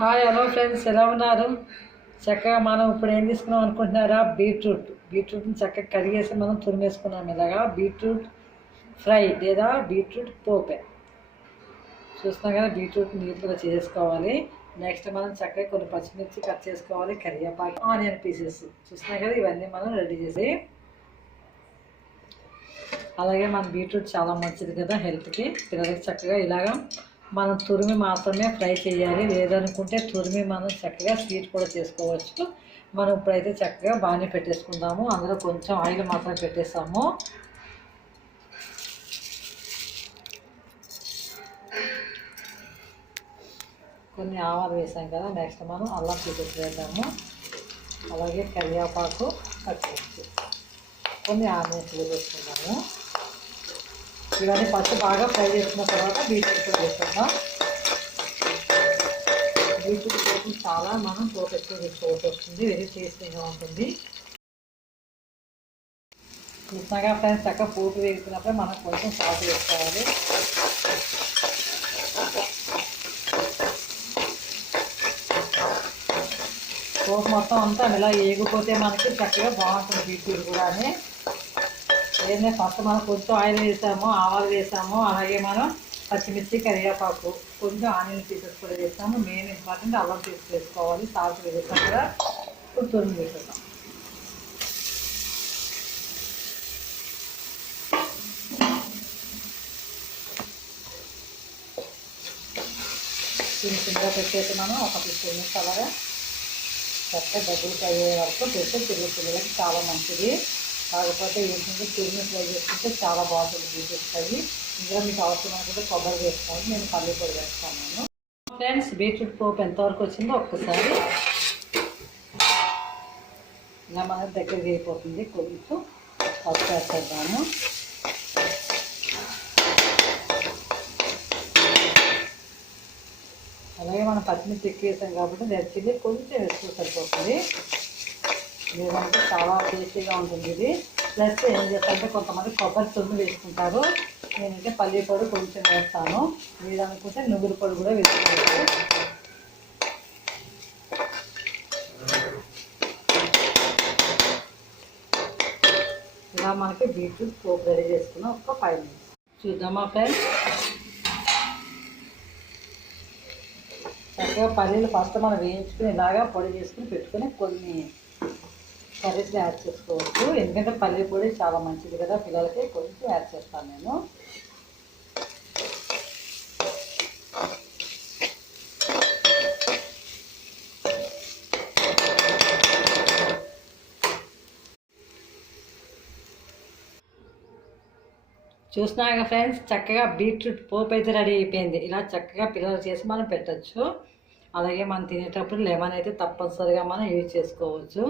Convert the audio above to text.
Hi hello friends, ఎలా ఉన్నారు? చక్కగా మనం ఇప్పుడు ఏం తీసుకున్నాం అనుకుంటున్నారా? బీట్రూట్ని చక్కగా కడిగేసి మనం తురిమేసుకున్నాం. ఇలాగా బీట్రూట్ ఫ్రై లేదా బీట్రూట్ పోపే చూస్తున్నాం కదా. బీట్రూట్ నీట్గా చేసుకోవాలి. నెక్స్ట్ మనం చక్కగా కొన్ని పచ్చిమిర్చి కట్ చేసుకోవాలి, కరివేపాకు, ఆనియన్ పీసెస్ చూస్తున్నాం కదా. ఇవన్నీ మనం రెడీ చేసి, అలాగే మన బీట్రూట్ చాలా మంచిది కదా హెల్త్కి. పిల్లలకి చక్కగా ఇలాగా మనం తురిమి మాత్రమే ఫ్రై చేయాలి, లేదనుకుంటే తురిమి మనం చక్కగా స్వీట్ కూడా చేసుకోవచ్చు. మనం ఇప్పుడైతే చక్కగా బాగానే పెట్టేసుకుందాము. అందులో కొంచెం ఆయిల్ మాత్రం పెట్టేస్తాము. కొన్ని ఆవాలు వేసాం కదా. నెక్స్ట్ మనం అల్లం పీసెస్ వేద్దాము, అలాగే కరివేపాకు కట్ చేసి కొన్ని ఆనియన్స్ వేసుకుందాము. ఇవన్నీ ఫస్ట్ బాగా ఫ్రై చేసుకున్న తర్వాత బీట్రూట్ కూడా వేసుకుందాం. బీట్రూట్ కోసం చాలా మనం పోపు ఎక్కువ తీసుకోవాల్సి వస్తుంది, వెరీ టేస్టీగా ఉంటుంది. చూసినాగా ఫ్రెండ్స్, చక్కగా పోపు వేసుకున్నప్పుడు మనం కొంచెం సాల్ట్ వేసుకోవాలి. పోపు మొత్తం అంతా ఇలా ఏగిపోతే మనకి చక్కగా బాగుంటుంది బీట్రూట్ కూడా. ఏదైనా ఫస్ట్ మనం కొంచెం ఆయిల్ వేసాము, ఆవాలు వేసాము, అలాగే మనం పచ్చిమిర్చి, కరివేపాకు, కొంచెం ఆనియన్ పీసెస్ కూడా వేసాము. మెయిన్ ఇంపార్టెంట్ అల్లం పీసెస్ వేసుకోవాలి. సాల్ట్ వేసాం కూడా. ఇప్పుడు తురుము వేసేద్దాం. చిన్నగా పెట్టేసి మనం ఒక 15 నిమిషాలు అలాగా చక్కగా దగ్గరికి అయ్యే వరకు పెడితే పిల్లలకి చాలా మంచిది. కాకపోతే ఏంటంటే తురిమి ఫ్రై చేసుకుంటే చాలా బాగుంటుంది బీట్రూట్ ఫ్రై. ఇందులో మీకు అవసరం అనుకుంటే కొబ్బరి వేసుకోవాలి, నేను పల్లి పొడి వేస్తాను. ఫ్రెండ్స్, బీట్రూట్ పోపు ఎంతవరకు వచ్చిందో ఒక్కసారి ఇలా మన దగ్గరికి అయిపోతుంది. కొంచెం పసుపు వేసేద్దాము. అలాగే మనం పచ్చిమిర్చి ఎక్కువ వేసాం కాబట్టి రెడ్ చిల్లీ కొంచెం వేసుకు సరిపోతుంది, లేదంటే చాలా టేస్టీగా ఉంటుంది ఇది. ప్లస్ ఏం చేస్తారంటే కొంతమంది కొబ్బరి తురుము వేసుకుంటారు, నేనైతే పల్లి పొడి కొంచెం వేస్తాను. లేదనుకుంటే నువ్వుల పొడి కూడా వేసుకోవచ్చు. ఇలా మనకి బీట్రూట్ పోపు రెడీ చేసుకున్నాం. ఒక 5 నిమిషాలు చూద్దామా ఫ్రెండ్స్. చక్కగా పల్లీలు ఫస్ట్ మనం వేయించుకుని ఇలాగా పొడి చేసుకుని పెట్టుకుని కొన్ని కర్రీస్లో యాడ్ చేసుకోవచ్చు. ఎందుకంటే పల్లి పొడి చాలా మంచిది కదా పిల్లలకి. కొంచెం యాడ్ చేస్తాను నేను. చూసినాక ఫ్రెండ్స్, చక్కగా బీట్రూట్ పోపు అయితే రెడీ అయిపోయింది. ఇలా చక్కగా పిల్లలు చేసి మనం పెట్టచ్చు. అలాగే మనం తినేటప్పుడు లెమన్ అయితే తప్పనిసరిగా మనం యూజ్ చేసుకోవచ్చు.